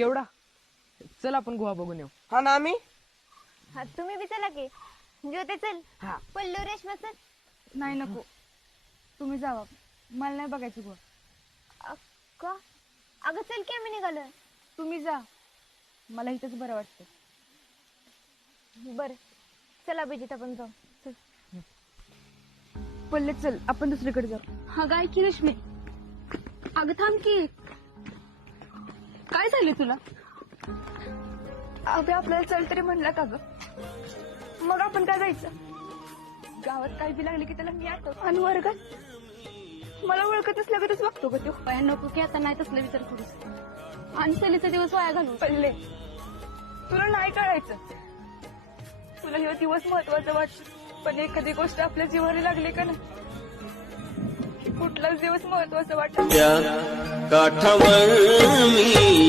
केवढा? चल आपण गुहा बघून येऊ. हा ना आम्ही हा तुम्ही बी चला की. ज्योती चल. हा. पल्लू रेशमा चल. नाही नको, तुम्ही जावा, मला नाही बघायचं गुहा. का? अगं चल की आम्ही निघालोय. तुम्ही जा, मला इथंच बरं वाटतं. बर चला अभिजित आपण जाऊ. चल. पल्ले चल, आपण दुसरीकडे जाऊ. हा गाय की रश्मी, अगं थांब की. काय झालं तुला? अगं आपल्याला चल तरी म्हणला का ग? मग आपण काय जायचं? गावात काय बी लागले की त्याला मी आठवतो. आणि वर्गात मला ओळखतच लागतच बघतो ग तो. बाया नको की आता नाही तसला विचार करूस. आणि सहलीचा दिवस वाया घालू. पल्ले तुला नाही कळायचं. तुला हे दिवस महत्वाचा वाटत, पण एखादी गोष्ट आपल्या जीवाला लागली का नाही, कुठलाच दिवस महत्वाचा वाटत. काठावर मी